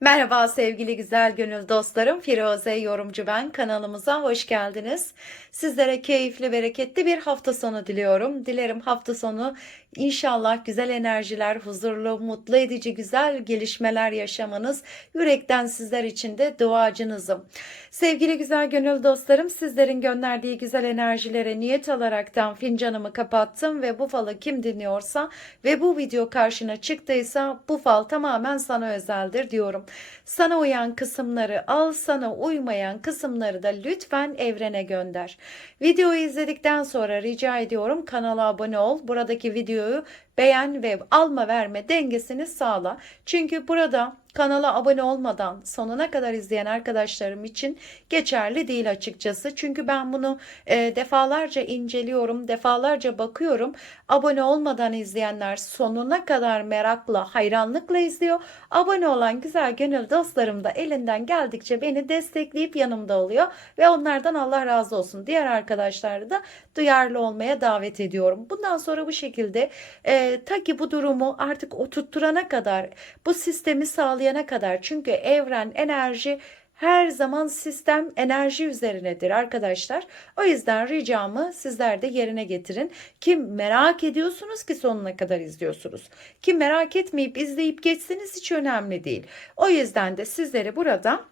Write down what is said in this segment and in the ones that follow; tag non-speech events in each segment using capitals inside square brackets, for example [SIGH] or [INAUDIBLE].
Merhaba sevgili güzel gönül dostlarım. Firuze Yorumcu ben. Kanalımıza hoş geldiniz. Sizlere keyifli, bereketli bir hafta sonu diliyorum. Dilerim hafta sonu inşallah güzel enerjiler, huzurlu, mutlu edici güzel gelişmeler yaşamanız yürekten sizler için de duacınızım. Sevgili güzel gönül dostlarım, sizlerin gönderdiği güzel enerjilere niyet alaraktan fincanımı kapattım ve bu falı kim dinliyorsa ve bu video karşına çıktıysa bu fal tamamen sana özeldir diyorum. Sana uyan kısımları al, sana uymayan kısımları da lütfen evrene gönder. Videoyu izledikten sonra rica ediyorum kanala abone ol. Buradaki videoyu beğen ve alma verme dengesini sağla. Çünkü burada kanala abone olmadan sonuna kadar izleyen arkadaşlarım için geçerli değil açıkçası. Çünkü ben bunu e, defalarca inceliyorum, defalarca bakıyorum. Abone olmadan izleyenler sonuna kadar merakla, hayranlıkla izliyor. Abone olan güzel gönül dostlarım da elinden geldikçe beni destekleyip yanımda oluyor ve onlardan Allah razı olsun. Diğer arkadaşları da duyarlı olmaya davet ediyorum. Bundan sonra bu şekilde e, ta ki bu durumu artık oturtturana kadar, bu sistemi sağlayana kadar çünkü evren, enerji her zaman sistem enerji üzerinedir arkadaşlar. O yüzden ricamı sizler de yerine getirin. Kim merak ediyorsunuz ki sonuna kadar izliyorsunuz. Kim merak etmeyip izleyip geçseniz hiç önemli değil. O yüzden de sizleri burada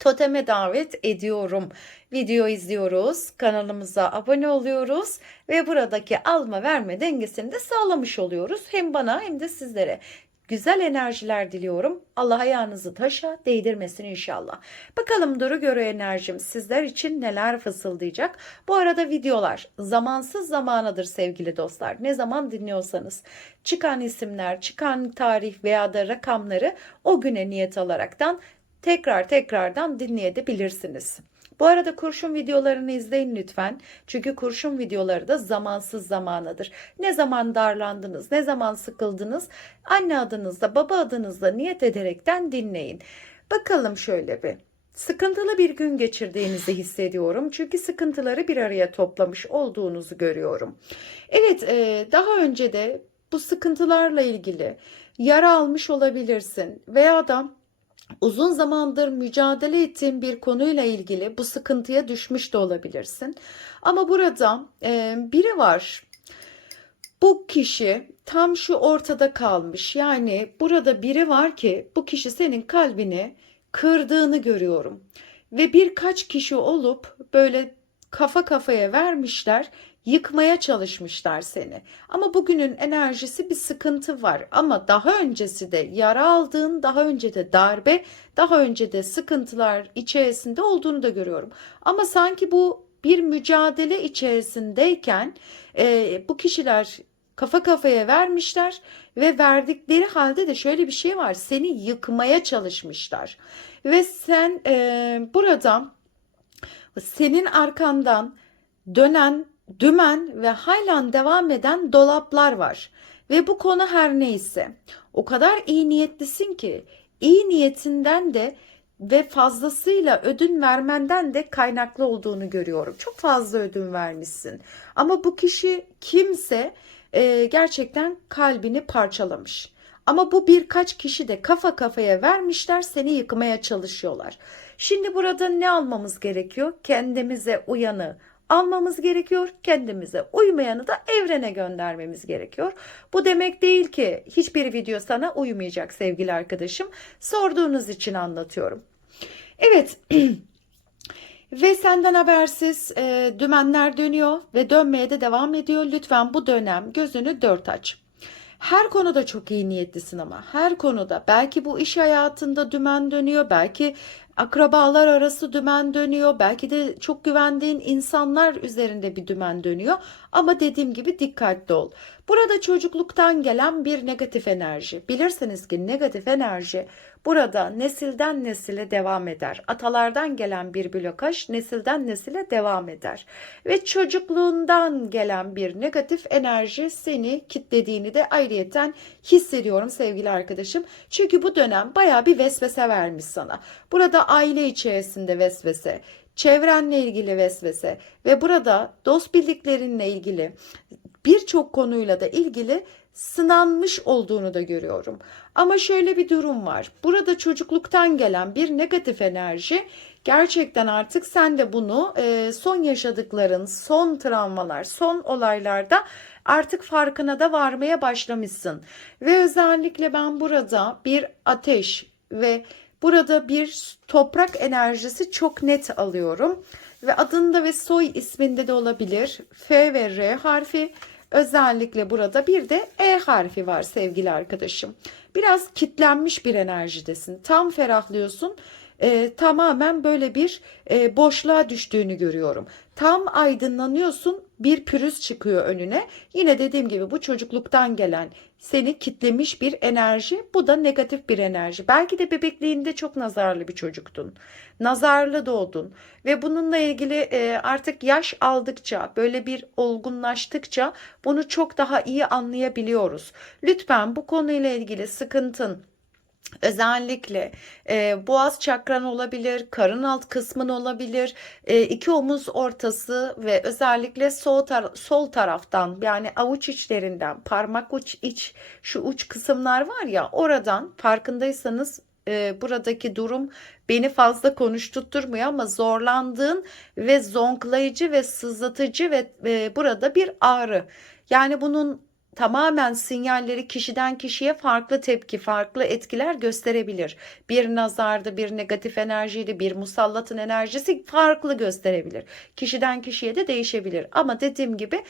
Toteme davet ediyorum. Video izliyoruz, kanalımıza abone oluyoruz ve buradaki alma verme dengesini de sağlamış oluyoruz. Hem bana hem de sizlere. Güzel enerjiler diliyorum. Allah ayağınızı taşa değdirmesin inşallah. Bakalım Duru Görü enerjim sizler için neler fısıldayacak. Bu arada videolar zamansız zamanadır sevgili dostlar. Ne zaman dinliyorsanız çıkan isimler, çıkan tarih veya da rakamları o güne niyet alaraktan tekrar tekrardan dinleyebilirsiniz. Bu arada kurşun videolarını izleyin lütfen. Çünkü kurşun videoları da zamansız zamanadır. Ne zaman darlandınız, ne zaman sıkıldınız, anne adınızda, baba adınızda niyet ederekten dinleyin. Bakalım şöyle bir. Sıkıntılı bir gün geçirdiğinizi hissediyorum. Çünkü sıkıntıları bir araya toplamış olduğunuzu görüyorum. Evet, e, daha önce de bu sıkıntılarla ilgili yara almış olabilirsin veya da uzun zamandır mücadele ettiğin bir konuyla ilgili bu sıkıntıya düşmüş de olabilirsin. Ama burada e, biri var. Bu kişi tam şu ortada kalmış. Yani burada biri var ki bu kişi senin kalbini kırdığını görüyorum. Ve birkaç kişi olup böyle kafa kafaya vermişler yıkmaya çalışmışlar seni. Ama bugünün enerjisi bir sıkıntı var. Ama daha öncesi de yara aldığın, daha önce de darbe, daha önce de sıkıntılar içerisinde olduğunu da görüyorum. Ama sanki bu bir mücadele içerisindeyken e, bu kişiler kafa kafaya vermişler ve verdikleri halde de şöyle bir şey var. Seni yıkmaya çalışmışlar. Ve sen e, burada senin arkandan dönen dümen ve halen devam eden dolaplar var. Ve bu konu her neyse o kadar iyi niyetlisin ki iyi niyetinden de ve fazlasıyla ödün vermenden de kaynaklı olduğunu görüyorum. Çok fazla ödün vermişsin. Ama bu kişi kimse e, gerçekten kalbini parçalamış. Ama bu birkaç kişi de kafa kafaya vermişler seni yıkmaya çalışıyorlar. Şimdi burada ne almamız gerekiyor? Kendimize uyanı almamız gerekiyor. Kendimize uymayanı da evrene göndermemiz gerekiyor. Bu demek değil ki hiçbir video sana uymayacak sevgili arkadaşım. Sorduğunuz için anlatıyorum. Evet. [CLEARS THROAT] Ve senden habersiz e, dümenler dönüyor ve dönmeye de devam ediyor. Lütfen bu dönem gözünü dört aç. Her konuda çok iyi niyetlisin ama. Her konuda. Belki bu iş hayatında dümen dönüyor belki akrabalar arası dümen dönüyor belki de çok güvendiğin insanlar üzerinde bir dümen dönüyor. Ama dediğim gibi dikkatli ol. Burada çocukluktan gelen bir negatif enerji. Bilirsiniz ki negatif enerji burada nesilden nesile devam eder. Atalardan gelen bir blokaj nesilden nesile devam eder. Ve çocukluğundan gelen bir negatif enerji seni kitlediğini de ayrıyeten hissediyorum sevgili arkadaşım. Çünkü bu dönem baya bir vesvese vermiş sana. Burada aile içerisinde vesvese, çevrenle ilgili vesvese ve burada dost bildiklerinle ilgili birçok konuyla da ilgili sınanmış olduğunu da görüyorum. Ama şöyle bir durum var. Burada çocukluktan gelen bir negatif enerji gerçekten artık sen de bunu e, son yaşadıkların, son travmalar, son olaylarda artık farkına da varmaya başlamışsın. Ve özellikle ben burada bir ateş ve burada bir toprak enerjisi çok net alıyorum. Ve adında ve soy isminde de olabilir. F ve R harfi özellikle burada bir de E harfi var sevgili arkadaşım. Biraz kitlenmiş bir enerjidesin. Tam ferahlıyorsun e, tamamen böyle bir e, boşluğa düştüğünü görüyorum. Tam aydınlanıyorsun bir pürüz çıkıyor önüne. Yine dediğim gibi bu çocukluktan gelen seni kitlemiş bir enerji. Bu da negatif bir enerji. Belki de bebekliğinde çok nazarlı bir çocuktun. Nazarlı doğdun ve bununla ilgili e, artık yaş aldıkça böyle bir olgunlaştıkça bunu çok daha iyi anlayabiliyoruz. Lütfen bu konuyla ilgili sıkıntın Özellikle e, boğaz çakran olabilir, karın alt kısmın olabilir, e, iki omuz ortası ve özellikle sol, tar- sol taraftan yani avuç içlerinden parmak uç iç şu uç kısımlar var ya oradan farkındaysanız e, buradaki durum beni fazla konuşturtmuyor ama zorlandığın ve zonklayıcı ve sızlatıcı ve e, burada bir ağrı. Yani bunun tamamen sinyalleri kişiden kişiye farklı tepki, farklı etkiler gösterebilir. Bir nazardı, bir negatif enerjiydi, bir musallatın enerjisi farklı gösterebilir. Kişiden kişiye de değişebilir. Ama dediğim gibi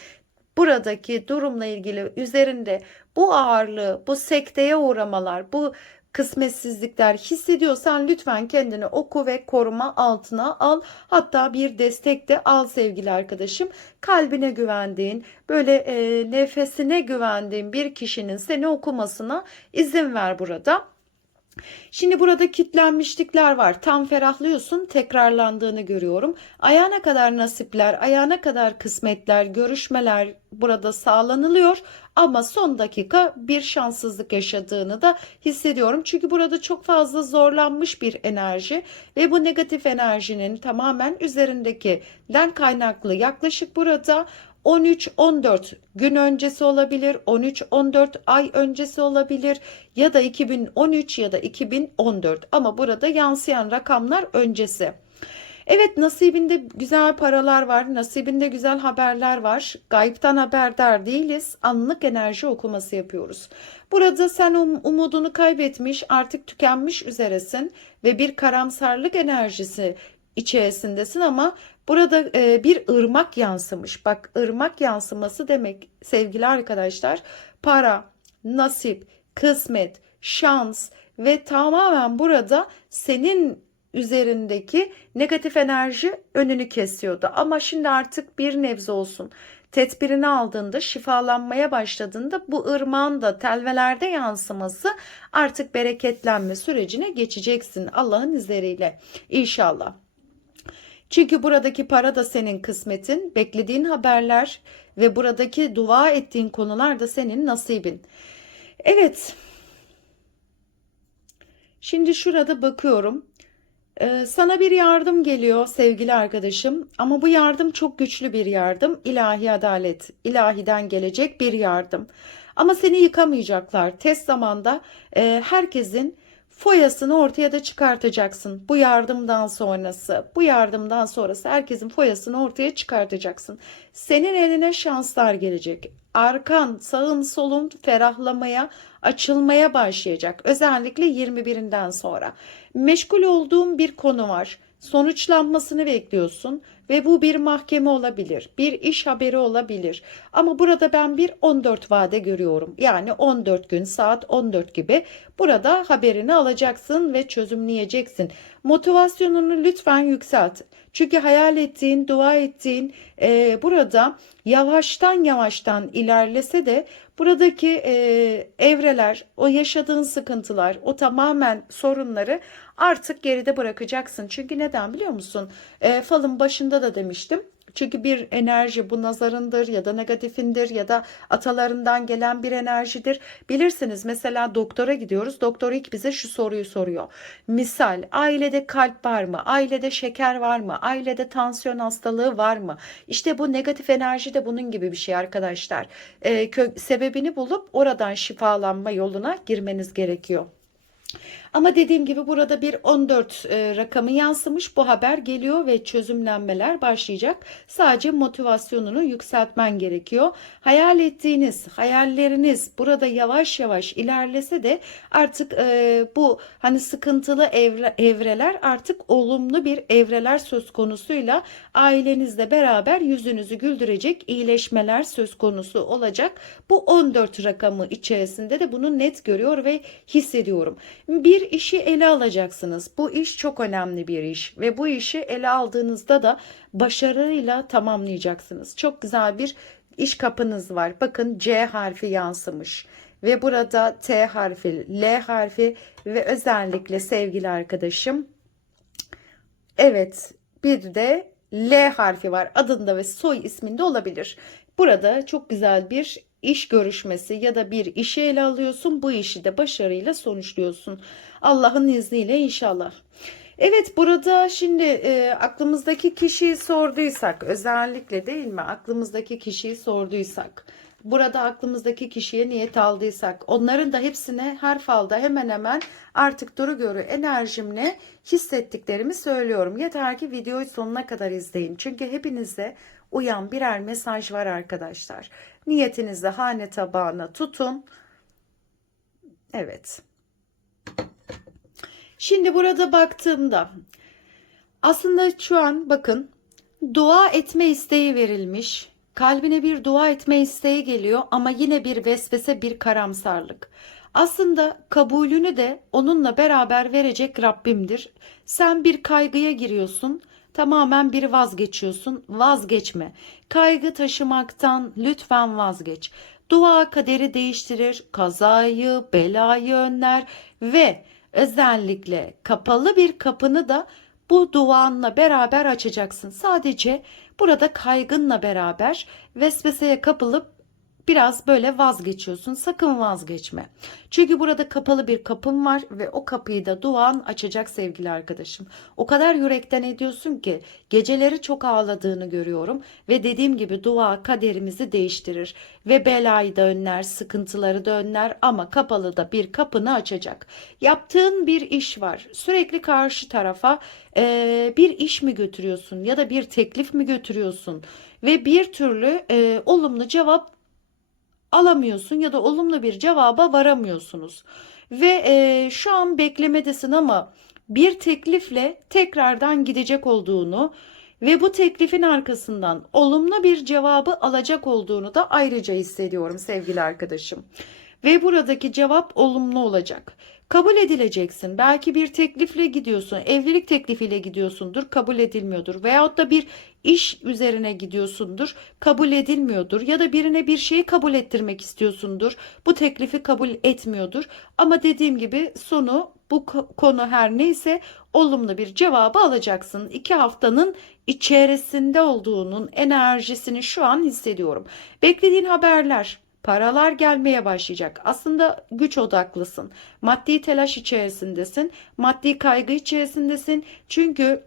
buradaki durumla ilgili üzerinde bu ağırlığı, bu sekteye uğramalar, bu kısmetsizlikler hissediyorsan lütfen kendini oku ve koruma altına al. Hatta bir destek de al sevgili arkadaşım. Kalbine güvendiğin, böyle e, nefesine güvendiğin bir kişinin seni okumasına izin ver burada. Şimdi burada kitlenmişlikler var. Tam ferahlıyorsun, tekrarlandığını görüyorum. Ayağına kadar nasipler, ayağına kadar kısmetler, görüşmeler burada sağlanılıyor. Ama son dakika bir şanssızlık yaşadığını da hissediyorum. Çünkü burada çok fazla zorlanmış bir enerji ve bu negatif enerjinin tamamen üzerindekinden kaynaklı. Yaklaşık burada 13-14 gün öncesi olabilir, 13-14 ay öncesi olabilir ya da 2013 ya da 2014 ama burada yansıyan rakamlar öncesi. Evet nasibinde güzel paralar var, nasibinde güzel haberler var. Gayipten haberdar değiliz. Anlık enerji okuması yapıyoruz. Burada sen um, umudunu kaybetmiş, artık tükenmiş üzeresin ve bir karamsarlık enerjisi içerisindesin ama burada e, bir ırmak yansımış. Bak ırmak yansıması demek sevgili arkadaşlar para, nasip, kısmet, şans ve tamamen burada senin üzerindeki negatif enerji önünü kesiyordu. Ama şimdi artık bir nebze olsun tedbirini aldığında, şifalanmaya başladığında bu ırmağın da telvelerde yansıması artık bereketlenme sürecine geçeceksin Allah'ın izleriyle inşallah. Çünkü buradaki para da senin kısmetin, beklediğin haberler ve buradaki dua ettiğin konular da senin nasibin. Evet. Şimdi şurada bakıyorum. Ee, sana bir yardım geliyor sevgili arkadaşım ama bu yardım çok güçlü bir yardım. İlahi adalet, ilahiden gelecek bir yardım. Ama seni yıkamayacaklar. Tez zamanda e, herkesin foyasını ortaya da çıkartacaksın. Bu yardımdan sonrası, bu yardımdan sonrası herkesin foyasını ortaya çıkartacaksın. Senin eline şanslar gelecek. Arkan, sağın, solun ferahlamaya, açılmaya başlayacak. Özellikle 21'inden sonra. Meşgul olduğum bir konu var. Sonuçlanmasını bekliyorsun ve bu bir mahkeme olabilir, bir iş haberi olabilir. Ama burada ben bir 14 vade görüyorum. Yani 14 gün saat 14 gibi burada haberini alacaksın ve çözümleyeceksin. Motivasyonunu lütfen yükselt. Çünkü hayal ettiğin, dua ettiğin e, burada yavaştan yavaştan ilerlese de buradaki e, evreler, o yaşadığın sıkıntılar, o tamamen sorunları artık geride bırakacaksın. Çünkü neden biliyor musun? E, falın başında da demiştim Çünkü bir enerji bu nazarındır ya da negatifindir ya da atalarından gelen bir enerjidir. Bilirsiniz mesela doktora gidiyoruz. Doktor ilk bize şu soruyu soruyor. Misal ailede kalp var mı? Ailede şeker var mı? Ailede tansiyon hastalığı var mı? İşte bu negatif enerji de bunun gibi bir şey arkadaşlar. Ee, sebebini bulup oradan şifalanma yoluna girmeniz gerekiyor. Ama dediğim gibi burada bir 14 e, rakamı yansımış. Bu haber geliyor ve çözümlenmeler başlayacak. Sadece motivasyonunu yükseltmen gerekiyor. Hayal ettiğiniz hayalleriniz burada yavaş yavaş ilerlese de artık e, bu hani sıkıntılı evre, evreler artık olumlu bir evreler söz konusuyla ailenizle beraber yüzünüzü güldürecek iyileşmeler söz konusu olacak. Bu 14 rakamı içerisinde de bunu net görüyor ve hissediyorum. Bir işi ele alacaksınız. Bu iş çok önemli bir iş ve bu işi ele aldığınızda da başarıyla tamamlayacaksınız. Çok güzel bir iş kapınız var. Bakın C harfi yansımış ve burada T harfi, L harfi ve özellikle sevgili arkadaşım Evet, bir de L harfi var. Adında ve soy isminde olabilir. Burada çok güzel bir iş görüşmesi ya da bir işi ele alıyorsun. Bu işi de başarıyla sonuçluyorsun. Allah'ın izniyle inşallah. Evet burada şimdi e, aklımızdaki kişiyi sorduysak özellikle değil mi aklımızdaki kişiyi sorduysak burada aklımızdaki kişiye niyet aldıysak onların da hepsine her falda hemen hemen artık duru görü enerjimle hissettiklerimi söylüyorum. Yeter ki videoyu sonuna kadar izleyin. Çünkü hepinize uyan birer mesaj var arkadaşlar. Niyetinizi hane tabağına tutun. Evet. Şimdi burada baktığımda aslında şu an bakın dua etme isteği verilmiş. Kalbine bir dua etme isteği geliyor ama yine bir vesvese, bir karamsarlık. Aslında kabulünü de onunla beraber verecek Rabbimdir. Sen bir kaygıya giriyorsun, tamamen bir vazgeçiyorsun. Vazgeçme. Kaygı taşımaktan lütfen vazgeç. Dua kaderi değiştirir, kazayı, belayı önler ve özellikle kapalı bir kapını da bu duanla beraber açacaksın. Sadece burada kaygınla beraber vesveseye kapılıp biraz böyle vazgeçiyorsun. Sakın vazgeçme. Çünkü burada kapalı bir kapın var ve o kapıyı da duan açacak sevgili arkadaşım. O kadar yürekten ediyorsun ki geceleri çok ağladığını görüyorum ve dediğim gibi dua kaderimizi değiştirir ve belayı da önler, sıkıntıları da önler ama kapalı da bir kapını açacak. Yaptığın bir iş var. Sürekli karşı tarafa e, bir iş mi götürüyorsun ya da bir teklif mi götürüyorsun ve bir türlü e, olumlu cevap alamıyorsun ya da olumlu bir cevaba varamıyorsunuz. Ve e, şu an beklemedesin ama bir teklifle tekrardan gidecek olduğunu ve bu teklifin arkasından olumlu bir cevabı alacak olduğunu da ayrıca hissediyorum sevgili arkadaşım. Ve buradaki cevap olumlu olacak. Kabul edileceksin. Belki bir teklifle gidiyorsun. Evlilik teklifiyle gidiyorsundur. Kabul edilmiyordur. Veyahut da bir iş üzerine gidiyorsundur. Kabul edilmiyordur. Ya da birine bir şeyi kabul ettirmek istiyorsundur. Bu teklifi kabul etmiyordur. Ama dediğim gibi sonu bu konu her neyse olumlu bir cevabı alacaksın. İki haftanın içerisinde olduğunun enerjisini şu an hissediyorum. Beklediğin haberler, Paralar gelmeye başlayacak. Aslında güç odaklısın. Maddi telaş içerisindesin. Maddi kaygı içerisindesin. Çünkü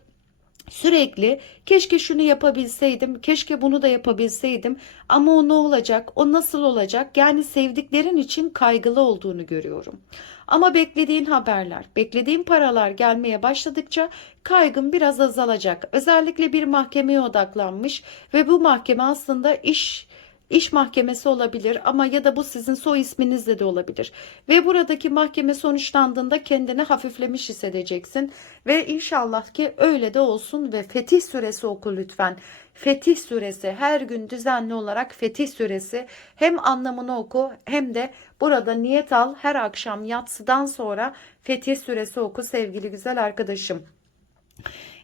Sürekli keşke şunu yapabilseydim, keşke bunu da yapabilseydim ama o ne olacak, o nasıl olacak? Yani sevdiklerin için kaygılı olduğunu görüyorum. Ama beklediğin haberler, beklediğin paralar gelmeye başladıkça kaygın biraz azalacak. Özellikle bir mahkemeye odaklanmış ve bu mahkeme aslında iş iş mahkemesi olabilir ama ya da bu sizin soy isminizle de olabilir. Ve buradaki mahkeme sonuçlandığında kendini hafiflemiş hissedeceksin. Ve inşallah ki öyle de olsun ve Fetih suresi oku lütfen. Fetih suresi her gün düzenli olarak Fetih suresi hem anlamını oku hem de burada niyet al her akşam yatsıdan sonra Fetih suresi oku sevgili güzel arkadaşım.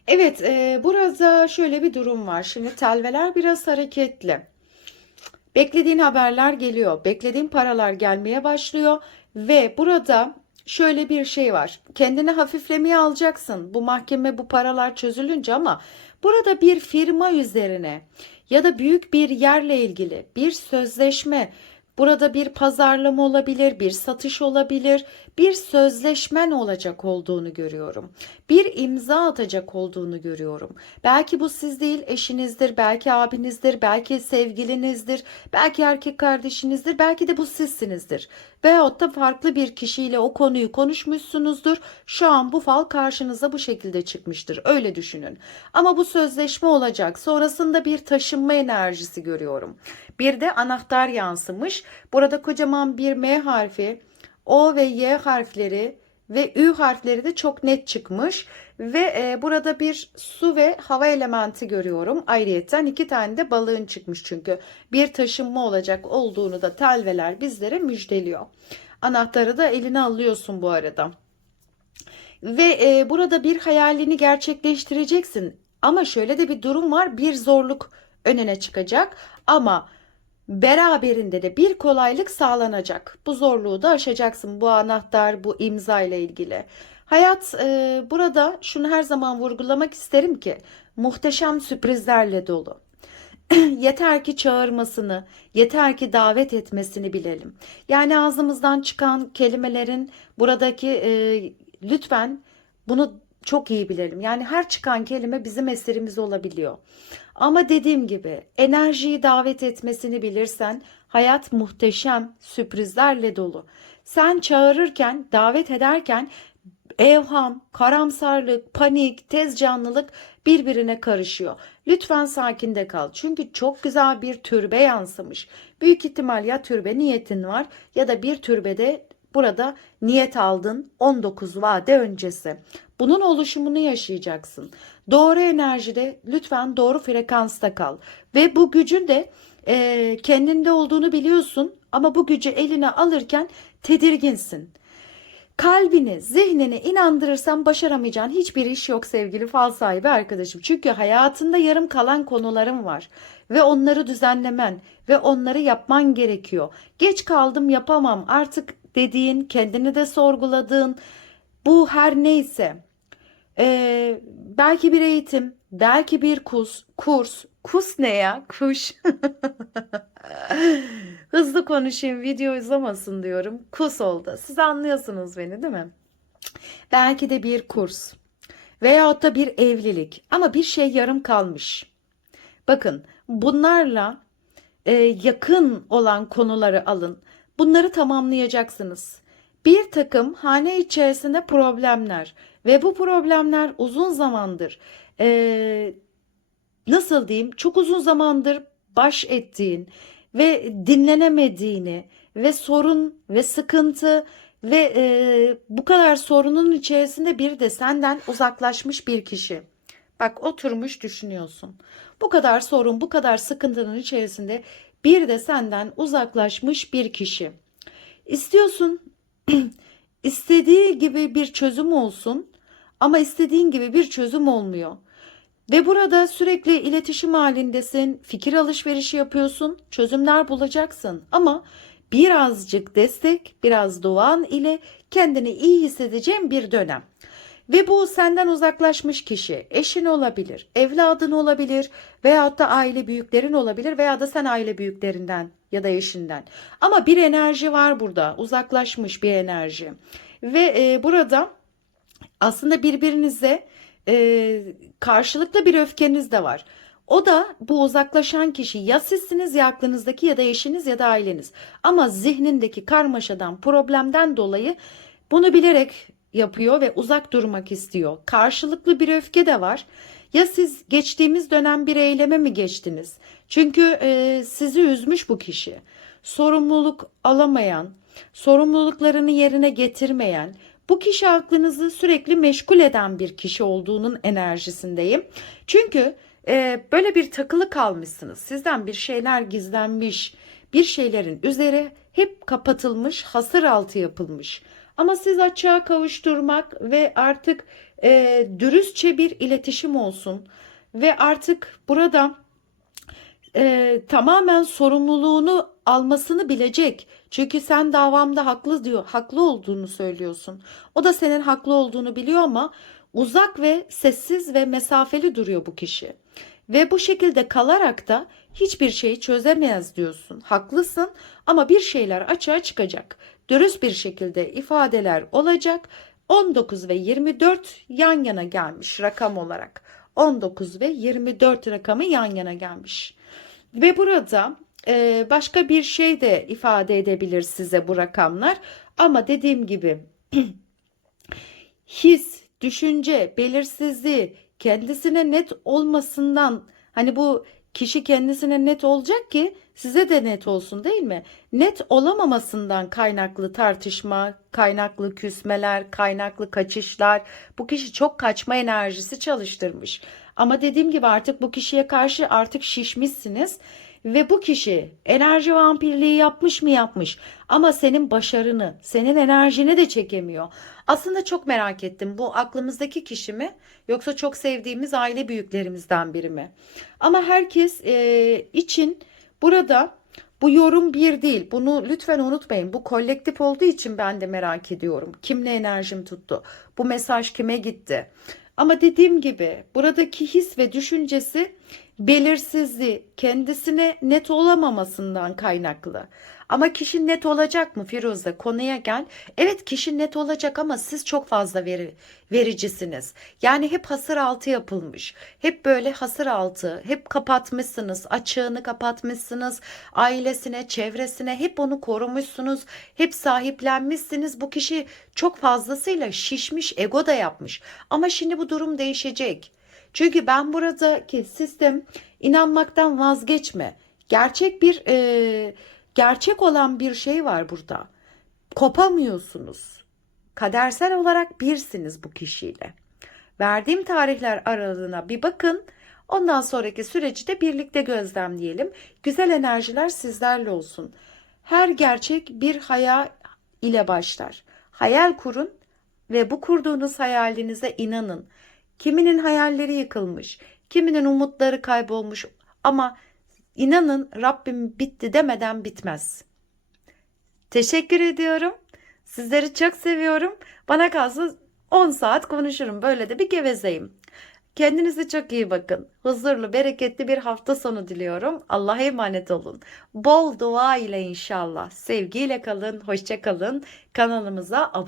Evet e, burada şöyle bir durum var. Şimdi telveler biraz hareketli. Beklediğin haberler geliyor. Beklediğin paralar gelmeye başlıyor ve burada şöyle bir şey var. Kendini hafiflemeye alacaksın. Bu mahkeme bu paralar çözülünce ama burada bir firma üzerine ya da büyük bir yerle ilgili bir sözleşme Burada bir pazarlama olabilir, bir satış olabilir, bir sözleşmen olacak olduğunu görüyorum. Bir imza atacak olduğunu görüyorum. Belki bu siz değil, eşinizdir, belki abinizdir, belki sevgilinizdir, belki erkek kardeşinizdir, belki de bu sizsinizdir. Veyahut da farklı bir kişiyle o konuyu konuşmuşsunuzdur. Şu an bu fal karşınıza bu şekilde çıkmıştır. Öyle düşünün. Ama bu sözleşme olacak. Sonrasında bir taşınma enerjisi görüyorum. Bir de anahtar yansımış. Burada kocaman bir M harfi, O ve Y harfleri ve Ü harfleri de çok net çıkmış. Ve e, burada bir su ve hava elementi görüyorum. Ayrıyeten iki tane de balığın çıkmış çünkü. Bir taşınma olacak olduğunu da telveler bizlere müjdeliyor. Anahtarı da eline alıyorsun bu arada. Ve e, burada bir hayalini gerçekleştireceksin. Ama şöyle de bir durum var. Bir zorluk önüne çıkacak. Ama beraberinde de bir kolaylık sağlanacak. Bu zorluğu da aşacaksın bu anahtar, bu imza ile ilgili. Hayat e, burada şunu her zaman vurgulamak isterim ki muhteşem sürprizlerle dolu. [CLEARS THROAT] yeter ki çağırmasını, yeter ki davet etmesini bilelim. Yani ağzımızdan çıkan kelimelerin buradaki e, lütfen bunu çok iyi bilelim. Yani her çıkan kelime bizim eserimiz olabiliyor. Ama dediğim gibi enerjiyi davet etmesini bilirsen hayat muhteşem sürprizlerle dolu. Sen çağırırken, davet ederken evham, karamsarlık, panik, tez canlılık birbirine karışıyor. Lütfen sakinde kal. Çünkü çok güzel bir türbe yansımış. Büyük ihtimal ya türbe niyetin var ya da bir türbede burada niyet aldın 19 vade öncesi. Bunun oluşumunu yaşayacaksın. Doğru enerjide lütfen doğru frekansta kal. Ve bu gücün de e, kendinde olduğunu biliyorsun ama bu gücü eline alırken tedirginsin. Kalbini, zihnini inandırırsan başaramayacağın hiçbir iş yok sevgili fal sahibi arkadaşım. Çünkü hayatında yarım kalan konuların var ve onları düzenlemen ve onları yapman gerekiyor. Geç kaldım yapamam artık dediğin, kendini de sorguladığın bu her neyse ee, belki bir eğitim, belki bir kurs, kurs, kurs ne ya? Kuş. [LAUGHS] Hızlı konuşayım, video uzamasın diyorum. Kus oldu. Siz anlıyorsunuz beni değil mi? Belki de bir kurs veyahut da bir evlilik ama bir şey yarım kalmış. Bakın bunlarla e, yakın olan konuları alın. Bunları tamamlayacaksınız. Bir takım hane içerisinde problemler ve bu problemler uzun zamandır e, nasıl diyeyim çok uzun zamandır baş ettiğin ve dinlenemediğini ve sorun ve sıkıntı ve e, bu kadar sorunun içerisinde bir de senden uzaklaşmış bir kişi. Bak oturmuş düşünüyorsun. Bu kadar sorun, bu kadar sıkıntının içerisinde bir de senden uzaklaşmış bir kişi. İstiyorsun [CLEARS THROAT] istediği gibi bir çözüm olsun ama istediğin gibi bir çözüm olmuyor. Ve burada sürekli iletişim halindesin, fikir alışverişi yapıyorsun, çözümler bulacaksın ama birazcık destek, biraz duan ile kendini iyi hissedeceğin bir dönem. Ve bu senden uzaklaşmış kişi eşin olabilir, evladın olabilir veyahut da aile büyüklerin olabilir veya da sen aile büyüklerinden ya da eşinden. Ama bir enerji var burada uzaklaşmış bir enerji. Ve e, burada aslında birbirinize e, karşılıklı bir öfkeniz de var. O da bu uzaklaşan kişi ya sizsiniz ya aklınızdaki ya da eşiniz ya da aileniz. Ama zihnindeki karmaşadan, problemden dolayı bunu bilerek yapıyor ve uzak durmak istiyor. Karşılıklı bir öfke de var. Ya siz geçtiğimiz dönem bir eyleme mi geçtiniz? Çünkü e, sizi üzmüş bu kişi. Sorumluluk alamayan, sorumluluklarını yerine getirmeyen, bu kişi aklınızı sürekli meşgul eden bir kişi olduğunun enerjisindeyim. Çünkü e, böyle bir takılı kalmışsınız. Sizden bir şeyler gizlenmiş, bir şeylerin üzeri hep kapatılmış, hasır altı yapılmış. Ama siz açığa kavuşturmak ve artık e, dürüstçe bir iletişim olsun ve artık burada e, tamamen sorumluluğunu almasını bilecek. Çünkü sen davamda haklı diyor, haklı olduğunu söylüyorsun. O da senin haklı olduğunu biliyor ama uzak ve sessiz ve mesafeli duruyor bu kişi. Ve bu şekilde kalarak da hiçbir şeyi çözemez diyorsun. Haklısın ama bir şeyler açığa çıkacak. Dürüst bir şekilde ifadeler olacak. 19 ve 24 yan yana gelmiş rakam olarak. 19 ve 24 rakamı yan yana gelmiş. Ve burada e, başka bir şey de ifade edebilir size bu rakamlar. Ama dediğim gibi [CLEARS THROAT] his, düşünce, belirsizliği kendisine net olmasından hani bu kişi kendisine net olacak ki size de net olsun değil mi? Net olamamasından kaynaklı tartışma, kaynaklı küsmeler, kaynaklı kaçışlar. Bu kişi çok kaçma enerjisi çalıştırmış. Ama dediğim gibi artık bu kişiye karşı artık şişmişsiniz. Ve bu kişi enerji vampirliği yapmış mı yapmış ama senin başarını, senin enerjini de çekemiyor. Aslında çok merak ettim bu aklımızdaki kişi mi yoksa çok sevdiğimiz aile büyüklerimizden biri mi? Ama herkes e, için burada bu yorum bir değil. Bunu lütfen unutmayın. Bu kolektif olduğu için ben de merak ediyorum. Kimle enerjim tuttu? Bu mesaj kime gitti? Ama dediğim gibi buradaki his ve düşüncesi belirsizliği, kendisine net olamamasından kaynaklı. Ama kişi net olacak mı Firuze? Konuya gel. Evet kişi net olacak ama siz çok fazla veri, vericisiniz. Yani hep hasır altı yapılmış. Hep böyle hasır altı, hep kapatmışsınız, açığını kapatmışsınız. Ailesine, çevresine hep onu korumuşsunuz. Hep sahiplenmişsiniz. Bu kişi çok fazlasıyla şişmiş, ego da yapmış. Ama şimdi bu durum değişecek. Çünkü ben buradaki sistem inanmaktan vazgeçme. Gerçek bir e, gerçek olan bir şey var burada. Kopamıyorsunuz. Kadersel olarak birsiniz bu kişiyle. Verdiğim tarihler aralığına bir bakın. Ondan sonraki süreci de birlikte gözlemleyelim. Güzel enerjiler sizlerle olsun. Her gerçek bir hayal ile başlar. Hayal kurun ve bu kurduğunuz hayalinize inanın. Kiminin hayalleri yıkılmış, kiminin umutları kaybolmuş ama inanın Rabbim bitti demeden bitmez. Teşekkür ediyorum. Sizleri çok seviyorum. Bana kalsa 10 saat konuşurum. Böyle de bir gevezeyim. Kendinize çok iyi bakın. Huzurlu, bereketli bir hafta sonu diliyorum. Allah'a emanet olun. Bol dua ile inşallah. Sevgiyle kalın, hoşça kalın. Kanalımıza abone